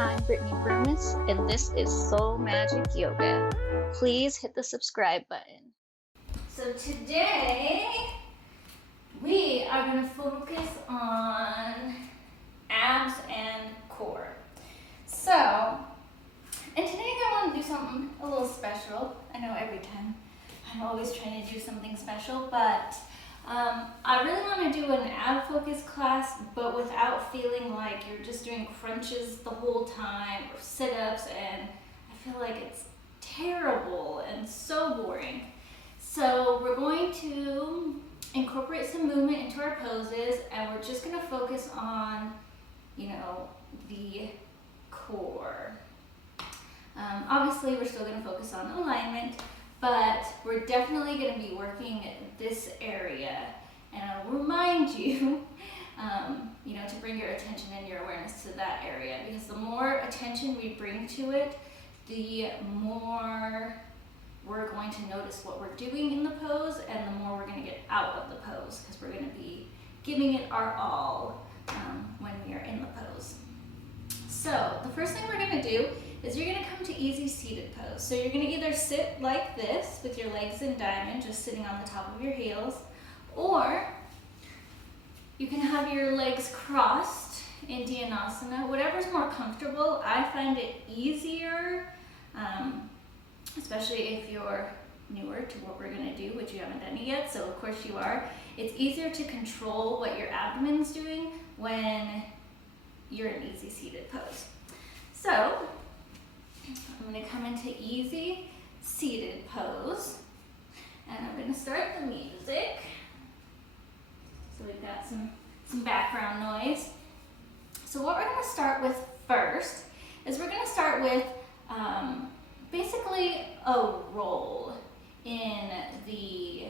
I'm Brittany Brumis, and this is Soul Magic Yoga. Please hit the subscribe button. So today we are going to focus on abs and core. And today I want to do something a little special. I know every time I'm always trying to do something special, but I really want to do an ab focus class, but without feeling like you're just doing crunches the whole time or sit-ups, and I feel like it's terrible and so boring. So we're going to incorporate some movement into our poses, and we're just going to focus on, the core. Obviously, we're still going to focus on alignment, but we're definitely going to be working this area. And I'll remind you, to bring your attention and your awareness to that area, because the more attention we bring to it, the more we're going to notice what we're doing in the pose, and the more we're going to get out of the pose, because we're going to be giving it our all when we are in the pose. So the first thing we're going to do is you're going to come to easy seated pose. So you're going to either sit like this with your legs in diamond, just sitting on the top of your heels, or you can have your legs crossed in Dhanasana, whatever's more comfortable. I find it easier, especially if you're newer to what we're going to do, which you haven't done it yet, so of course you are. It's easier to control what your abdomen's doing when you're in easy seated pose. So I'm going to come into easy seated pose, and I'm going to start the music. So we've got some background noise. So what we're going to start with first is we're going to start with basically a roll in the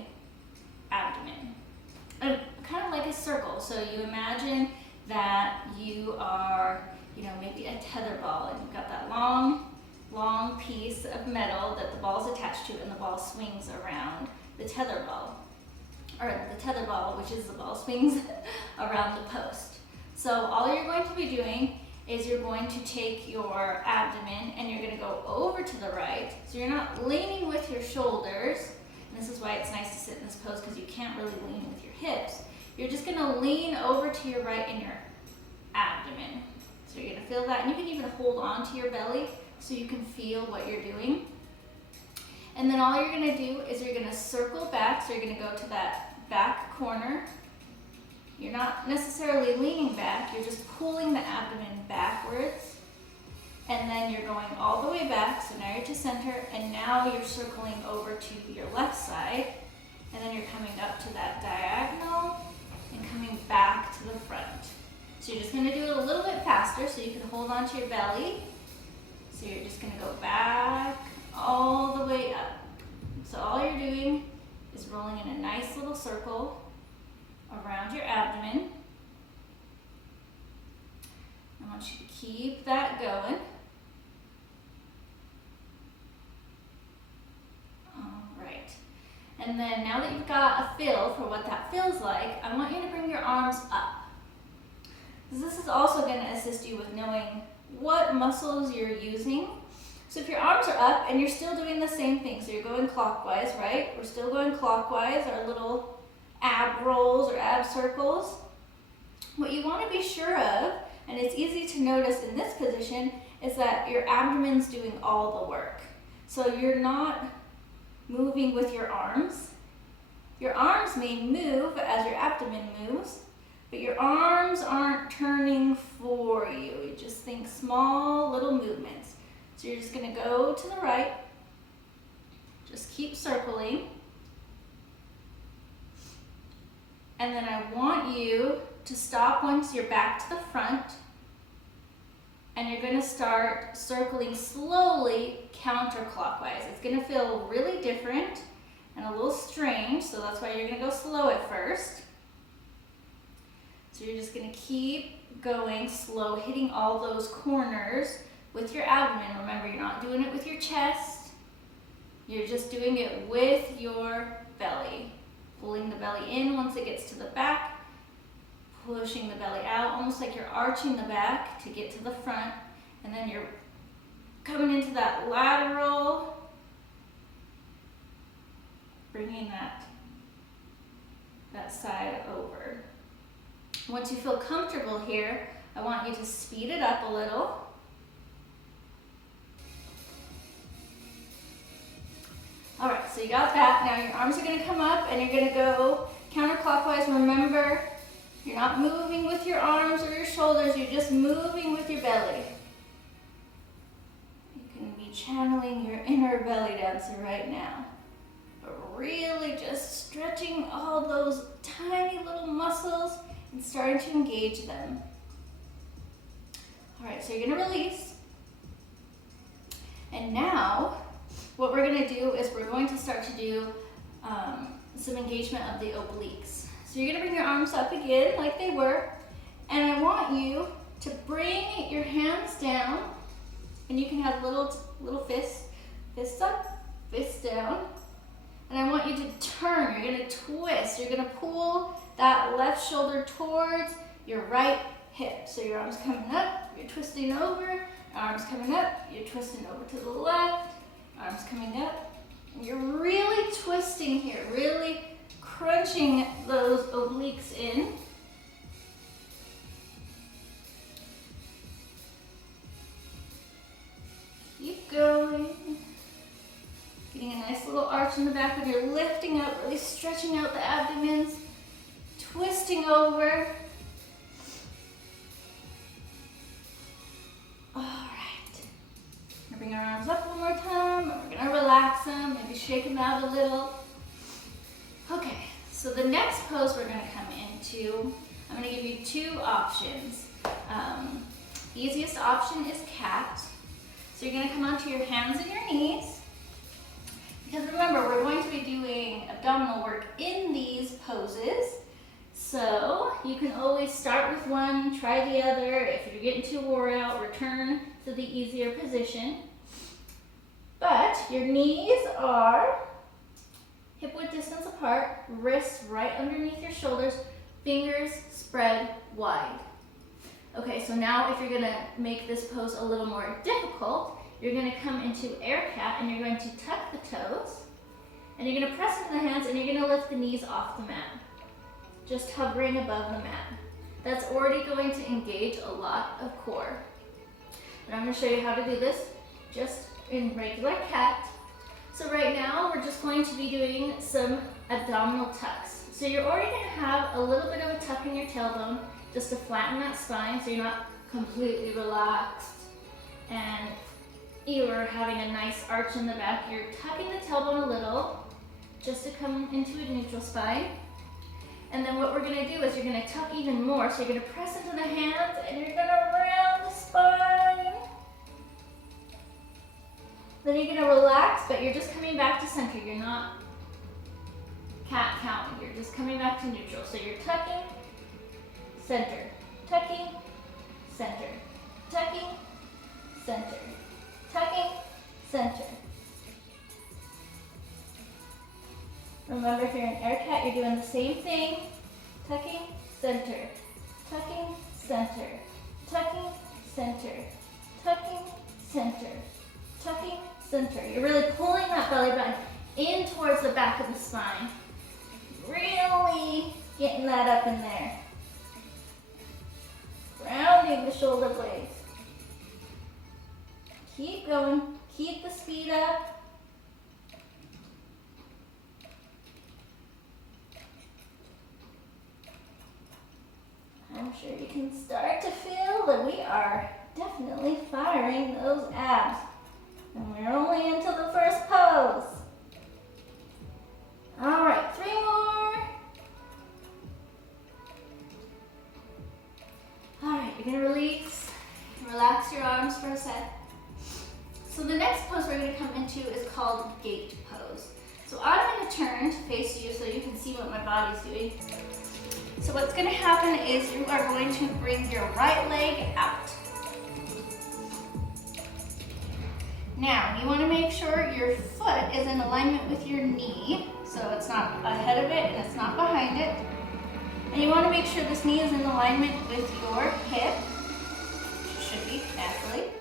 abdomen, kind of like a circle. So you imagine that you are, maybe a tether ball, and you've got that long piece of metal that the ball's attached to, and the ball swings around the tether ball, or the tether ball, which is the ball, swings around the post. So all you're going to be doing is you're going to take your abdomen and you're going to go over to the right. So you're not leaning with your shoulders, and this is why it's nice to sit in this pose, because you can't really lean with your hips. You're just going to lean over to your right in your abdomen. So you're going to feel that, and you can even hold on to your belly so you can feel what you're doing. And then all you're going to do is you're going to circle back. So you're going to go to that back corner. You're not necessarily leaning back, you're just pulling the abdomen backwards. And then you're going all the way back, so now you're to center, and now you're circling over to your left side. And then you're coming up to that diagonal and coming back to the front. So you're just going to do it a little bit faster so you can hold on to your belly. So you're just going to go back all the way up. So all you're doing is rolling in a nice little circle around your abdomen. I want you to keep that going. All right. And then now that you've got a feel for what that feels like, I want you to bring your arms up. This is also going to assist you with knowing what muscles you're using. So if your arms are up and you're still doing the same thing, so you're going clockwise, right? We're still going clockwise, our little ab rolls or ab circles. What you want to be sure of, and it's easy to notice in this position, is that your abdomen's doing all the work. So you're not moving with your arms. Your arms may move as your abdomen moves, but your arms aren't turning for you. You just think small little movements. So you're just going to go to the right, just keep circling. And then I want you to stop once you're back to the front, and you're going to start circling slowly counterclockwise. It's going to feel really different and a little strange, so that's why you're going to go slow at first. So you're just going to keep going slow, hitting all those corners with your abdomen. Remember, you're not doing it with your chest. You're just doing it with your belly. Pulling the belly in once it gets to the back, pushing the belly out, almost like you're arching the back to get to the front, And then you're coming into that lateral, bringing that side over. Once you feel comfortable here, I want you to speed it up a little. All right, so you got that. Now your arms are gonna come up and you're gonna go counterclockwise. Remember, you're not moving with your arms or your shoulders, you're just moving with your belly. You can be channeling your inner belly dancer right now. But really just stretching all those tiny little muscles and starting to engage them. All right, so you're gonna release. And now, what we're gonna do is we're going to start to do some engagement of the obliques. So you're gonna bring your arms up again like they were, and I want you to bring your hands down, and you can have little fists up, fists down, and I want you to turn, you're gonna twist, you're gonna pull that left shoulder towards your right hip. So your arms coming up, you're twisting over, arms coming up, you're twisting over to the left, arms coming up. And you're really twisting here, really crunching those obliques in. Keep going. Getting a nice little arch in the back when you're lifting up, really stretching out the abdomens, twisting over. All right. We're gonna bring our arms up one more time, and we're gonna relax them, maybe shake them out a little. Okay, so the next pose we're gonna come into, I'm gonna give you two options. Easiest option is cat. So you're gonna come onto your hands and your knees. Because remember, we're going to be doing abdominal work in these poses. So you can always start with one, try the other. If you're getting too wore out, return to the easier position. But your knees are hip width distance apart, wrists right underneath your shoulders, fingers spread wide. Okay, so now if you're gonna make this pose a little more difficult, you're gonna come into air cat and you're going to tuck the toes, and you're gonna press into the hands and you're gonna lift the knees off the mat. Just hovering above the mat. That's already going to engage a lot of core. And I'm gonna show you how to do this just in regular cat. So right now, we're just going to be doing some abdominal tucks. So you're already gonna have a little bit of a tuck in your tailbone just to flatten that spine so you're not completely relaxed and you're having a nice arch in the back. You're tucking the tailbone a little just to come into a neutral spine. And then what we're gonna do is you're gonna tuck even more. So you're gonna press into the hands and you're gonna round the spine. Then you're gonna relax, but you're just coming back to center. You're not cat counting. You're just coming back to neutral. So you're tucking, center, tucking, center, tucking, center, tucking, center. Remember, if you're in air cat, you're doing the same thing. Tucking, center, tucking, center, tucking, center, tucking, center, tucking, center. You're really pulling that belly button in towards the back of the spine. Really getting that up in there. Rounding the shoulder blades. Keep going. Keep the speed up. I'm sure you can start to feel that we are definitely firing those abs. And we're only into the first pose. All right, 3 more. All right, you're gonna release, relax your arms for a sec. So the next pose we're gonna come into is called gate pose. So I'm gonna turn to face you so you can see what my body's doing. So what's gonna happen is you are going to bring your right leg out. Now, you wanna make sure your foot is in alignment with your knee, so it's not ahead of it and it's not behind it. And you wanna make sure this knee is in alignment with your hip, which should be naturally.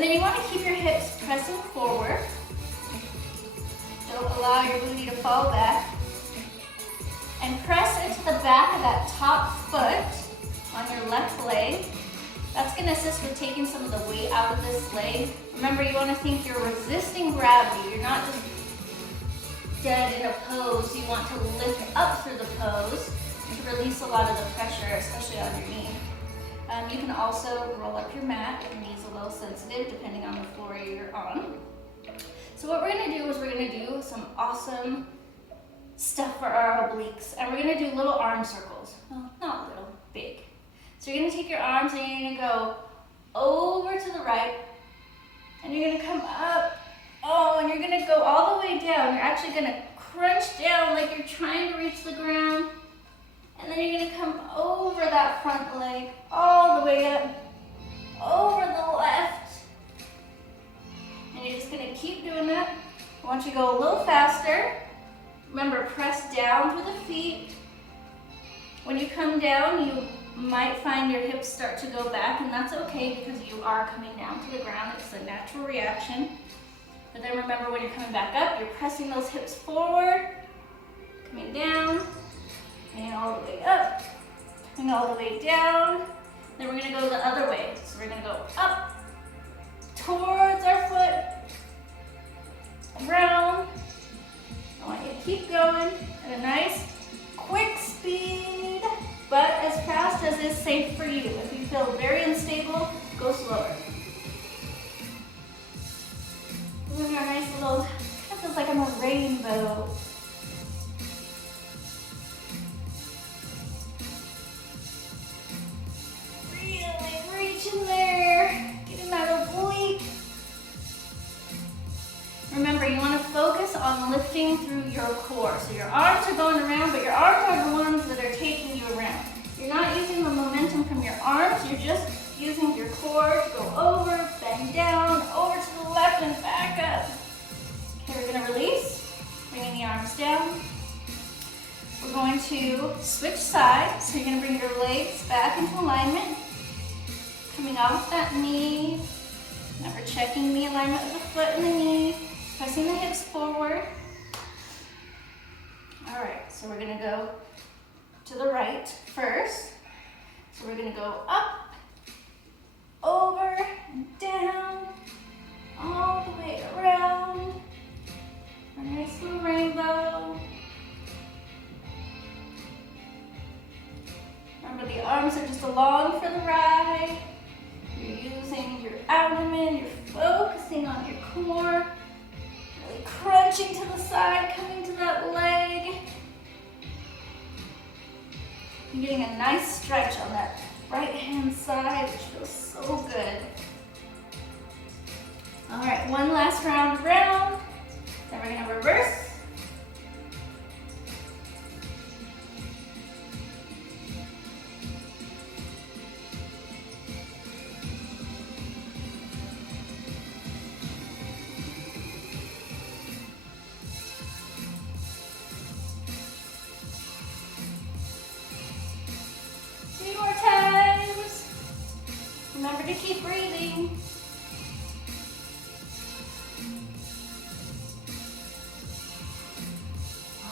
And then you want to keep your hips pressing forward. Don't allow your booty to fall back. And press into the back of that top foot on your left leg. That's going to assist with taking some of the weight out of this leg. Remember, you want to think you're resisting gravity. You're not just dead in a pose. You want to lift up through the pose to release a lot of the pressure, especially on your knee. You can also roll up your mat if your knee's a little sensitive, depending on the floor you're on. So what we're going to do is we're going to do some awesome stuff for our obliques. And we're going to do little arm circles. Well, not little, big. So you're going to take your arms and you're going to go over to the right. And you're going to come up. Oh, and you're going to go all the way down. You're actually going to crunch down like you're trying to reach the ground. And then you're going to come over that front leg, all the way up, over the left. And you're just going to keep doing that. I want you to go a little faster. Remember, press down through the feet. When you come down, you might find your hips start to go back, and that's okay because you are coming down to the ground. It's a natural reaction. But then remember, when you're coming back up, you're pressing those hips forward, coming down, and all the way up, and all the way down. Then we're going to go the other way. So we're going to go up towards our foot, around. I want you to keep going at a nice, quick speed, but as fast as is safe for you. If you feel very unstable, go slower. Doing our nice little, kind of feels like I'm a rainbow. Really reach in there, getting that oblique. Remember, you want to focus on lifting through your core. So your arms are going around, but your arms are the ones that are taking you around. You're not using the momentum from your arms, you're just using your core to go over, bend down, over to the left and back up. Okay, we're going to release, bringing the arms down. We're going to switch sides. So you're going to bring your legs back into alignment, coming off that knee. Remember, checking the alignment of the foot and the knee, pressing the hips forward. All right, so we're going to go to the right first. So we're going to go up, over, and down, all the way around. A nice little rainbow. Remember, the arms are just along for the ride. You're using your abdomen, you're focusing on your core, really crunching to the side, coming to that leg. You're getting a nice stretch on that right hand side, which feels so good. All right, one last round around. Then we're gonna reverse. Three more times. Remember to keep breathing.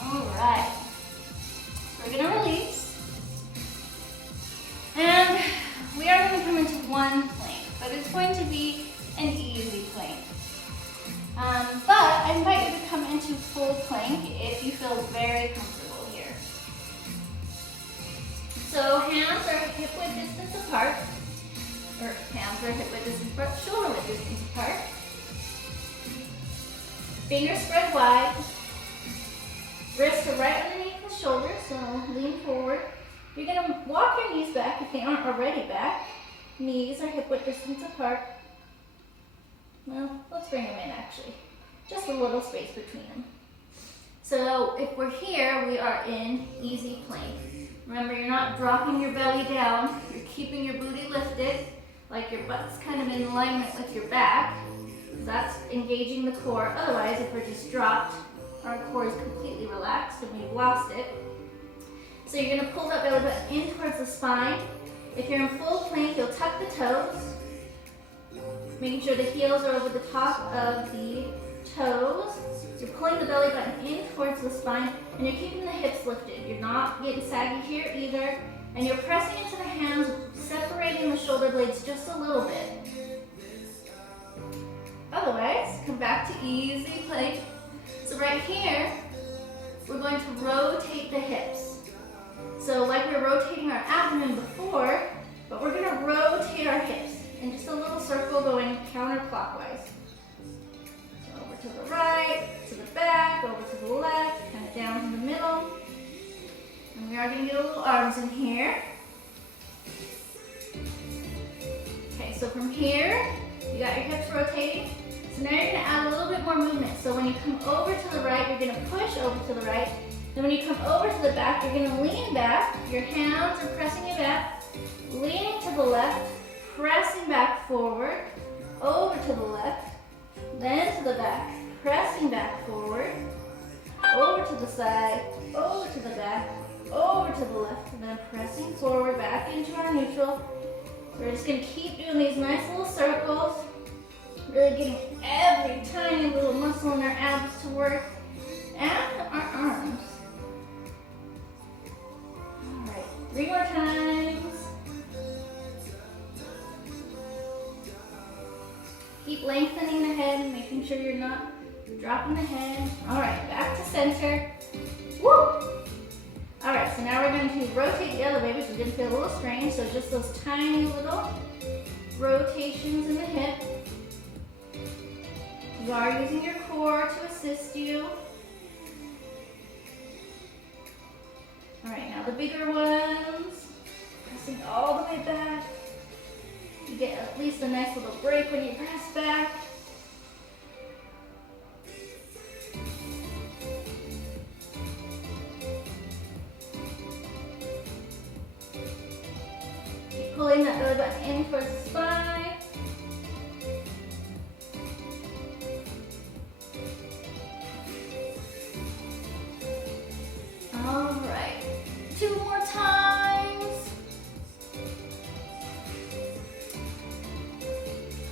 All right. We're going to release. And we are going to come into one plank, but it's going to be an easy plank. But I invite you to come into full plank if you feel very comfortable here. So hands are hip width distance apart, or hands are hip width distance apart, shoulder width distance apart. Fingers spread wide. Wrists are right underneath the shoulder, so lean forward. You're going to walk your knees back if they aren't already back. Knees are hip width distance apart. Well, let's bring them in actually. Just a little space between them. So if we're here, we are in easy plank. Remember, you're not dropping your belly down. You're keeping your booty lifted, like your butt's kind of in alignment with your back. That's engaging the core. Otherwise, if we're just dropped, our core is completely relaxed and we've lost it. So you're going to pull that belly button in towards the spine. If you're in full plank, you'll tuck the toes. Making sure the heels are over the top of the toes. You're pulling the belly button in towards the spine, and you're keeping the hips lifted. You're not getting saggy here either. And you're pressing into the hands, separating the shoulder blades just a little bit. Otherwise, come back to easy plank. So right here, we're going to rotate the hips. So like we were rotating our abdomen before, but we're gonna rotate our hips in just a little circle going counterclockwise. So over to the right, to the back, over to the left, kind of down to the middle. And we are gonna get a little arms in here. Okay, so from here, you got your hips rotating. So now you're gonna add a little bit more movement. So when you come over to the right, you're gonna push over to the right. Then when you come over to the back, you're gonna lean back. Your hands are pressing you back. Leaning to the left, pressing back forward, over to the left, then to the back, pressing back forward, over to the side, over to the back, over to the left, and then pressing forward back into our neutral. We're just gonna keep doing these nice little circles, really getting every tiny little muscle in our abs to work, and our arms. All right, 3 more times. Keep lengthening the head, making sure you're not dropping the head. All right, back to center. Woo! All right, so now we're going to rotate the other way because we did feel a little strange. So just those tiny little rotations in the hip. You are using your core to assist you. All right, now the bigger ones. Pressing all the way back. You get at least a nice little break when you press back. Keep pulling that belly button in towards the spine. All right, 2 more times.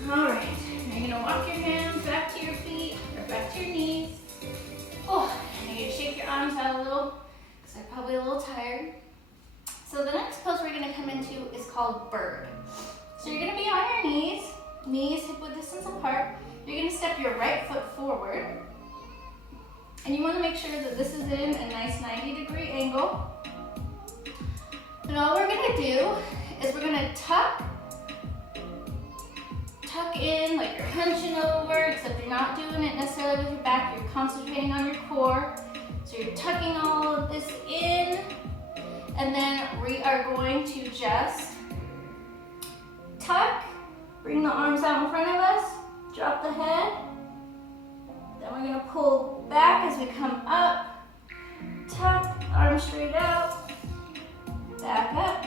All right, now you're gonna walk your hands back to your feet or back to your knees. Oh, and you're gonna shake your arms out a little because they're probably a little tired. So the next pose we're gonna come into is called bird. So you're gonna be on your knees hip width distance apart. You're gonna step your right foot forward. And you wanna make sure that this is in a nice 90-degree angle. And all we're gonna do is we're gonna tuck in, like you're hunching over, except you're not doing it necessarily with your back, you're concentrating on your core. So you're tucking all of this in, and then we are going to just tuck, bring the arms out in front of us, drop the head, then we're gonna pull back as we come up, tuck, arms straight out, back up,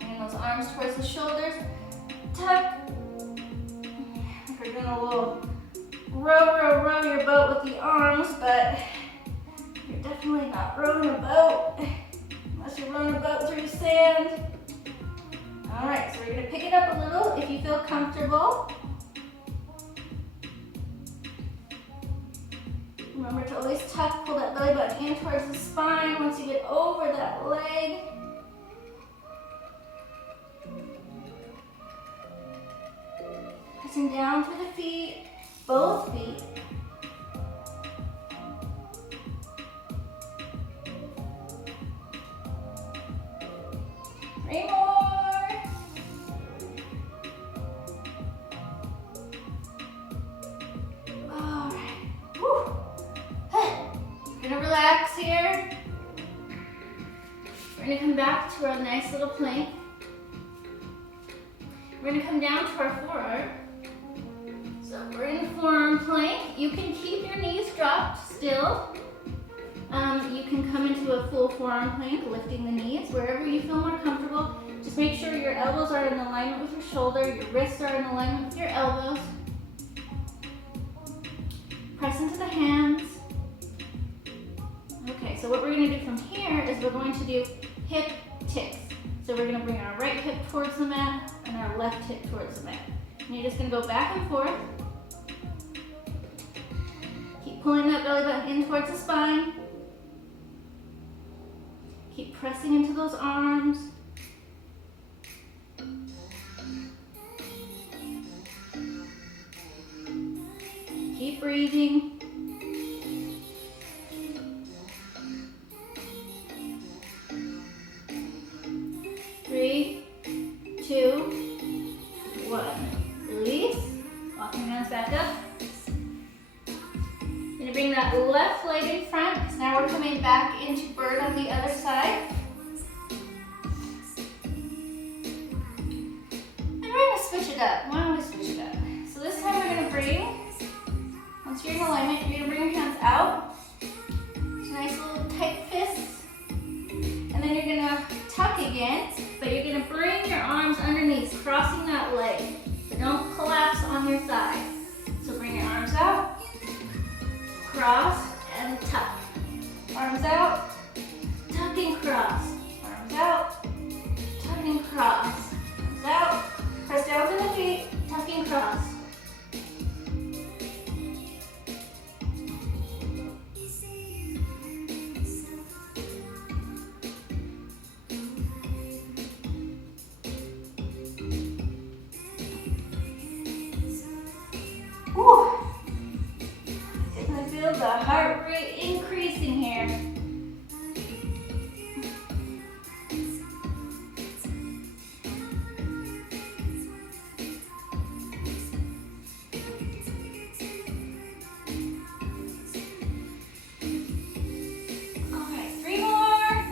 bring those arms towards the shoulders, tuck. We're doing a little row your boat with the arms, but you're definitely not rowing a boat unless you're rowing a boat through sand. All right, so we're gonna pick it up a little if you feel comfortable. Remember to always tuck, pull that belly button in towards the spine once you get over that leg. Pressing down through the feet, both feet. Three more. All right. Whew. We're gonna relax here. We're gonna come back to our nice little plank. We're gonna come down to our forearm. So we're in the forearm plank. You can keep your knees dropped still. You can come into a full forearm plank, lifting the knees wherever you feel more comfortable. Just make sure your elbows are in alignment with your shoulder, your wrists are in alignment with your elbows. Press into the hands. Okay, so what we're gonna do from here is we're going to do hip ticks. So we're gonna bring our right hip towards the mat and our our left hip towards the mat. And you're just gonna go back and forth. Keep pulling that belly button in towards the spine. Keep pressing into those arms. Keep breathing. 3, 2, 1. Release. Walk your hands back up. You're going to bring that left leg in front, because now we're coming back into bird on the other side. And we're going to switch it up. Why don't we switch it up? So this time we're going to bring, once you're in alignment, you're going to bring your hands out. Nice little tight fists. And then you're going to tuck again, but you're going to bring your arms underneath, crossing that leg. But don't collapse on your thigh. So bring your arms out, cross, and tuck. Arms out, tuck and cross. Arms out, tuck and cross. Arms out, press down to the feet, tuck and cross. I feel the heart rate increasing here. All right, 3 more.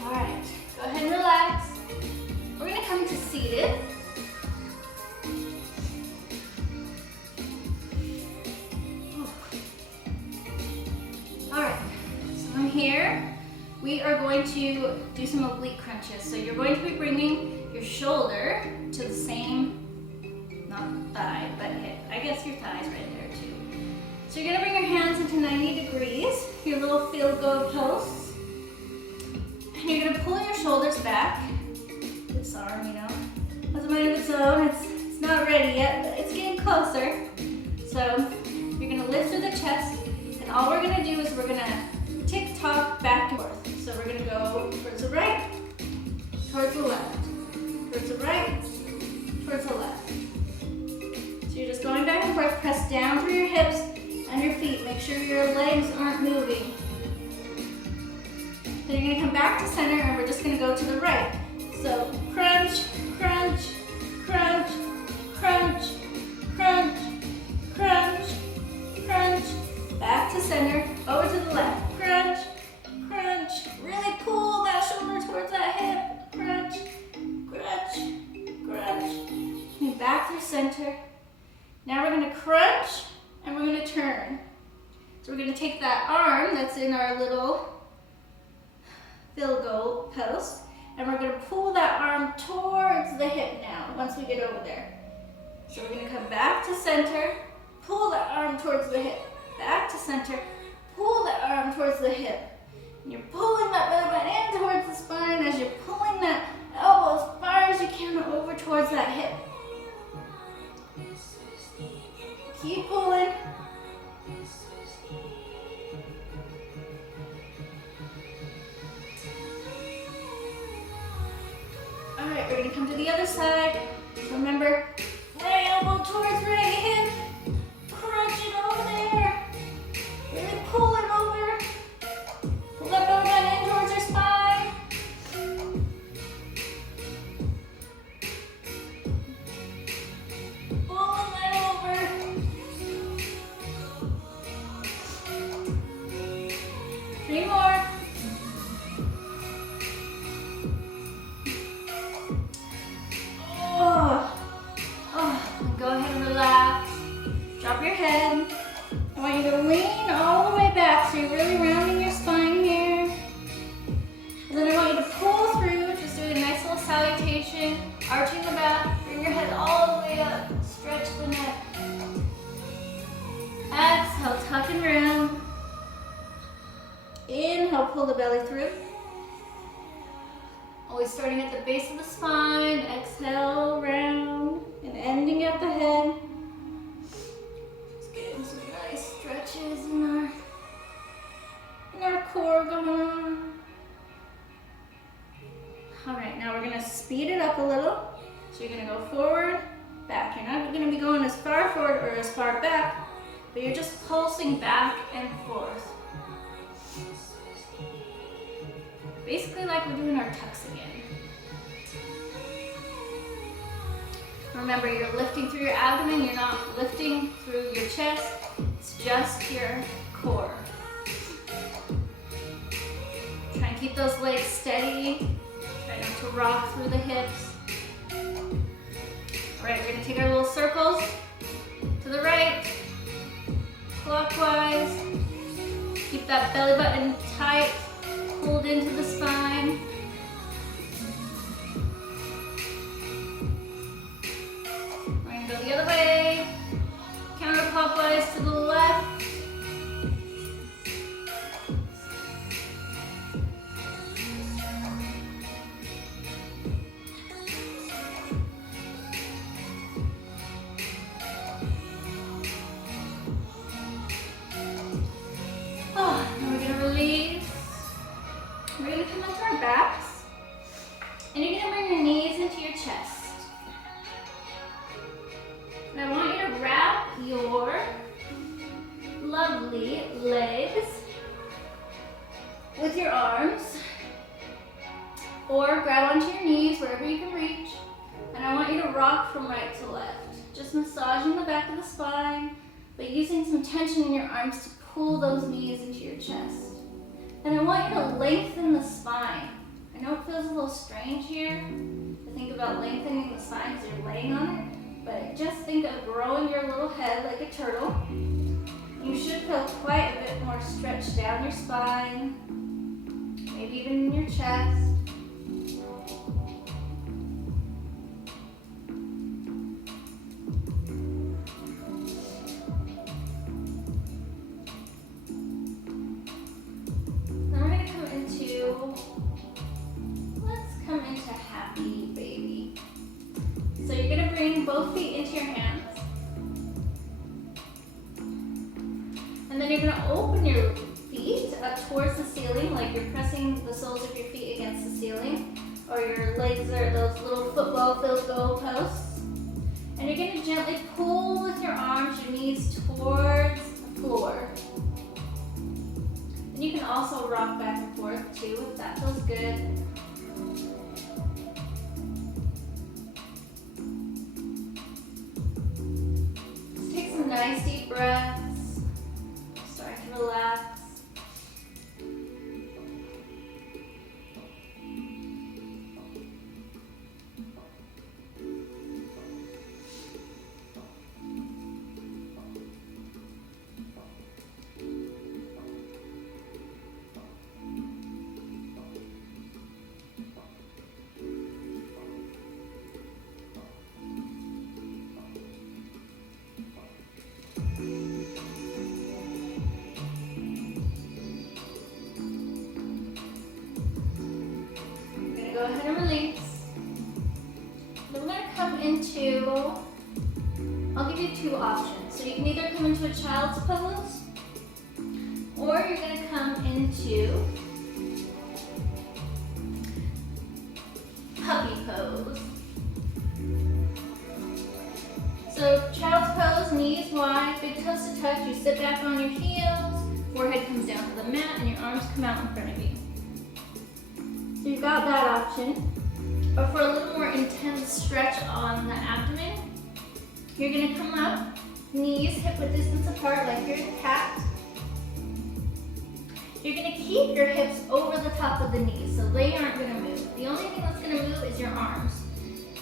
All right, go ahead and relax. We're going to come to seated. All right, so from here, we are going to do some oblique crunches. So you're going to be bringing your shoulder to the same, not thigh, but hip. I guess your thigh's right there too. So you're going to bring your hands into 90 degrees, your little field-goal posts. And you're going to pull your shoulders back. This arm, you know, has a mind of its own. It's not ready yet, but it's getting closer. So you're going to lift through the chest, and all we're going to do is we're going to tick-tock back and forth. So we're going to go towards the right, towards the left, towards the right, towards the left. So you're just going back and forth. Press down through your hips and your feet. Make sure your legs aren't moving. Then you're going to come back to center, and we're just going to go to the right. So crunch, crunch, crunch, crunch, crunch, crunch, crunch. Back to center, over to the left. Crunch, crunch. Really pull that shoulder towards that hip. Crunch, crunch, crunch. And back through center. Now we're going to crunch, and we're going to turn. So we're going to take that arm that's in our little field goal post, and we're going to pull that arm towards the hip now, once we get over there. So we're going to come back to center, pull that arm towards the hip, back to center, pull that arm towards the hip. And you're pulling that belly button in towards the spine as you're pulling that elbow as far as you can over towards that hip. Keep pulling. All right, we're going to come to the other side. So remember, right elbow towards right hip. Crunch it over there. Really pull it over. Pull that belly button in towards your spine. Pulling that over. 3 more. Go ahead and relax. Drop your head. I want you to lean all the way back, so you're really rounding your spine here. And then I want you to pull through, just doing a nice little salutation, arching the back, bring your head all the way up, stretch the neck. Exhale, tuck and round. inhale, pull the belly through. Always starting at the base of the spine, exhale, round, and ending at the head. Just getting some nice stretches in our core going on. All right, now we're gonna speed it up a little. So you're gonna go forward, back. You're not gonna be going as far forward or as far back, but you're just pulsing back and forth. Basically like we're doing our tucks again. Remember, you're lifting through your abdomen, you're not lifting through your chest. It's just your core. Try and keep those legs steady. Try not to rock through the hips. All right, we're gonna take our little circles to the right, clockwise. Keep that belly button tight, pulled into the spine. We're gonna go the other way, counterclockwise to the left. Now we're gonna release. We're gonna come into our backs. And you're gonna bring your knees into your chest. And I want you to wrap your lovely legs with your arms. Or grab onto your knees wherever you can reach. And I want you to rock from right to left. Just massaging the back of the spine, but using some tension in your arms to pull those knees into your chest. And I want you to lengthen the spine. I know it feels a little strange here to think about lengthening the spine because you're laying on it, but just think of growing your little head like a turtle. You should feel quite a bit more stretch down your spine, maybe even in your chest. Both feet into your hands. And then you're going to open your feet up towards the ceiling, like you're pressing the soles of your feet against the ceiling, or your legs are those little football-filled goal posts. And you're going to gently pull with your arms, your knees towards the floor. And you can also rock back and forth too, if that feels good. Nice deep breaths. Start to relax. Go ahead and release. Then we're going to come into, I'll give you two options. So you can either come into a child's pose, or you're going to come into puppy pose. So child's pose, knees wide, big toes to touch. You sit back on your heels, forehead comes down to the mat, and your arms come out in front of you. So you've got that option. But for a little more intense stretch on the abdomen, you're going to come up, knees hip width distance apart like you're a cat. You're going to keep your hips over the top of the knees, so they aren't going to move. The only thing that's going to move is your arms.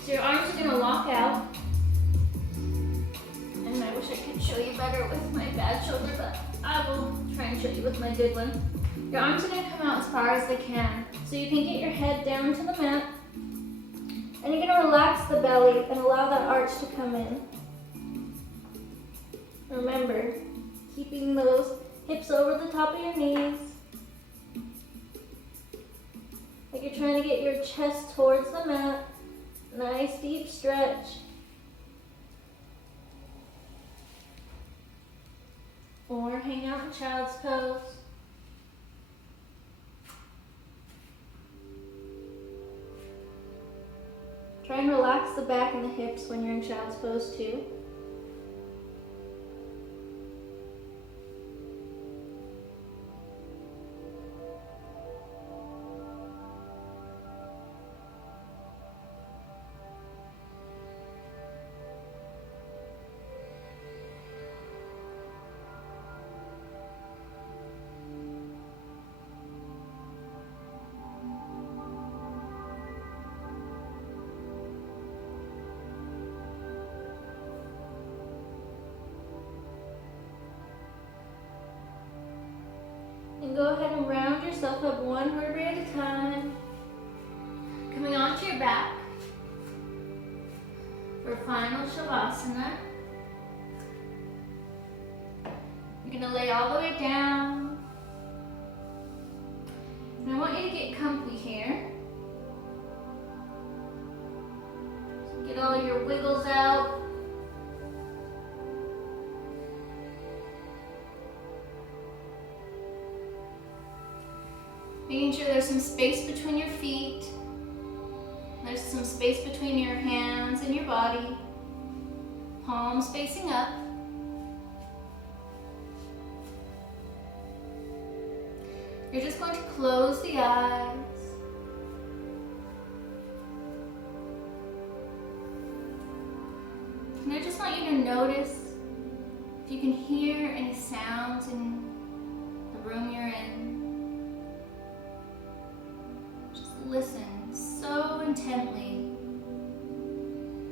So your arms are going to lock out. And I wish I could show you better with my bad shoulder, but I will try and show you with my good one. Your arms are going to come out as far as they can. So you can get your head down to the mat. And you're going to relax the belly and allow that arch to come in. Remember, keeping those hips over the top of your knees. you're trying to get your chest towards the mat. Nice deep stretch. Or hang out in child's pose. Try and relax the back and the hips when you're in child's pose too. And go ahead and round yourself up one vertebrae at a time. Coming onto your back for final Shavasana. You're going to lay all the way down. And I want you to get comfy here. So get all your wiggles out. Making sure there's some space between your feet. There's some space between your hands and your body. Palms facing up. You're just going to close the eyes. And I just want you to notice if you can hear any sounds in the room you're in. Listen so intently.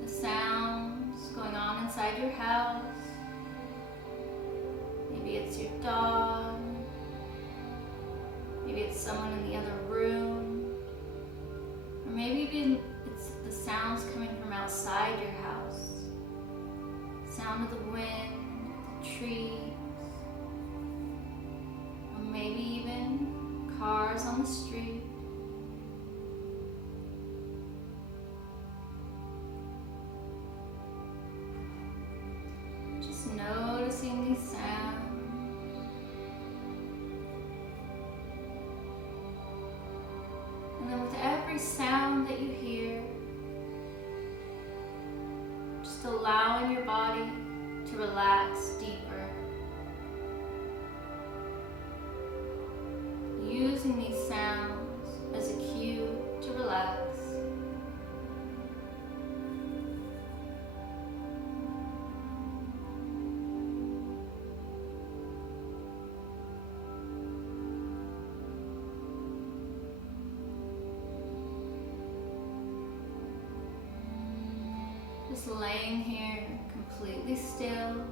The sounds going on inside your house. Maybe it's your dog. Maybe it's someone in the other room. Or maybe even it's the sounds coming from outside your house. Sound of the wind, the trees. Or maybe even cars on the street. Noticing these sounds. And then with every sound that you hear, just allowing your body to relax deeper. Using these sounds as a cue to relax. Just laying here completely still.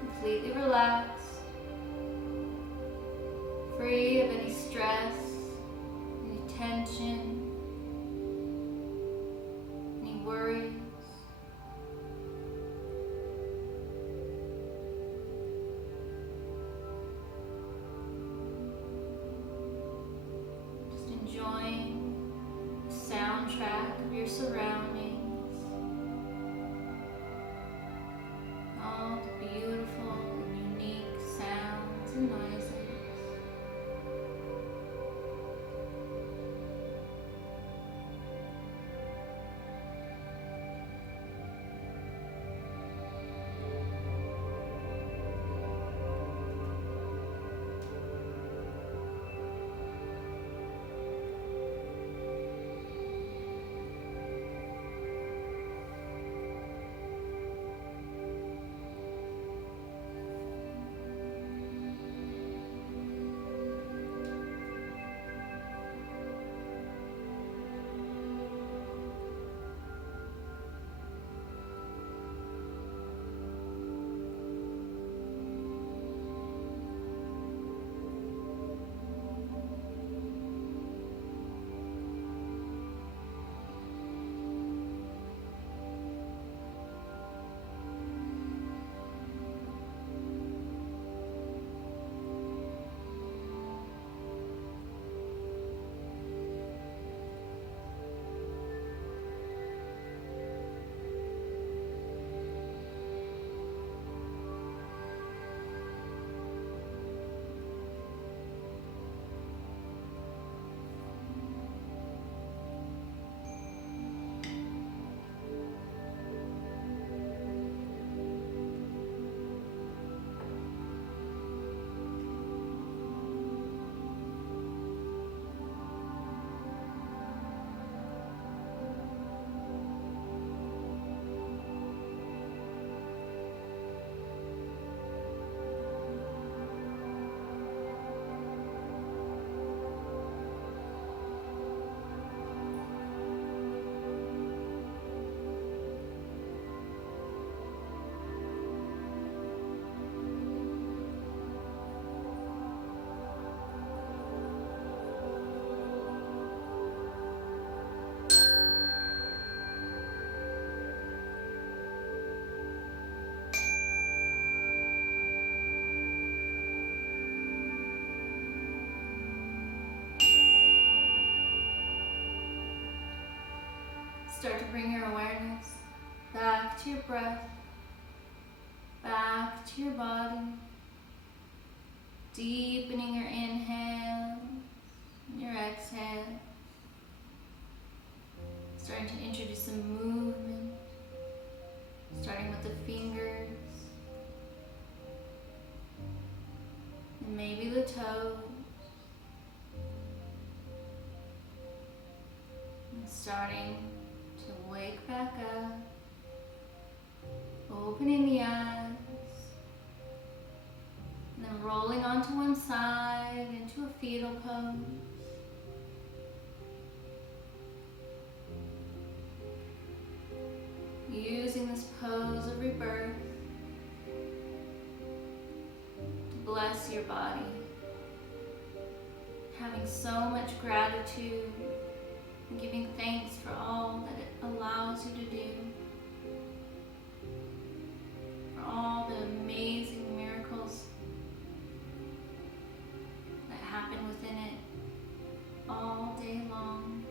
Completely relaxed. Free of any stress, any tension, any worries. Just enjoying soundtrack of your surroundings, all the beautiful and unique sounds and noises. to bring your awareness back to your breath, back to your body, deepening your inhale and your exhale. Starting to introduce some movement, starting with the fingers and maybe the toes. And starting to wake back up, opening the eyes, and then rolling onto one side into a fetal pose. Using this pose of rebirth to bless your body, having so much gratitude and giving thanks for all that it allows you to do, for all the amazing miracles that happen within it all day long.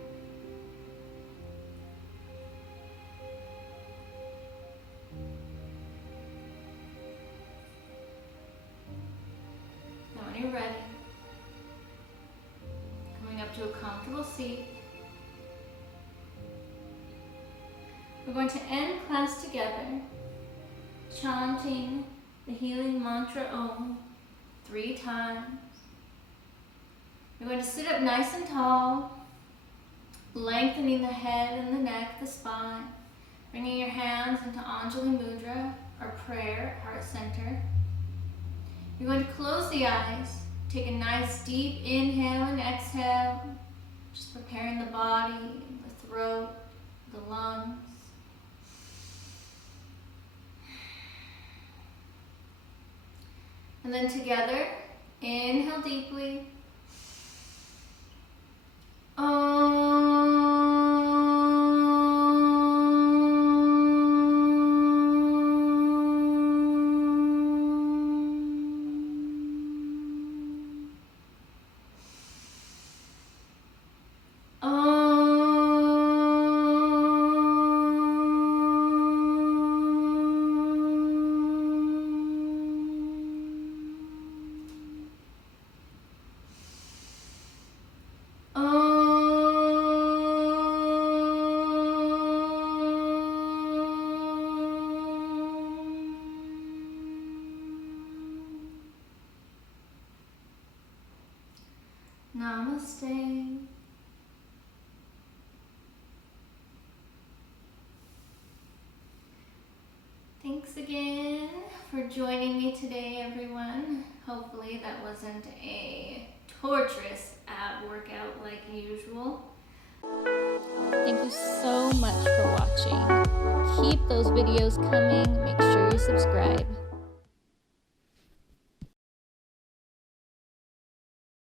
Now when you're ready, coming up to a comfortable seat, we're going to end class together, chanting the healing mantra Om 3 times. You're going to sit up nice and tall, lengthening the head and the neck, the spine, bringing your hands into Anjali Mudra, or prayer at heart center. You're going to close the eyes, take a nice deep inhale and exhale, just preparing the body, the throat, the lungs. And then together, inhale deeply. Namaste. Thanks again for joining me today, everyone. Hopefully that wasn't a torturous ab workout like usual. Thank you so much for watching. Keep those videos coming. Make sure you subscribe.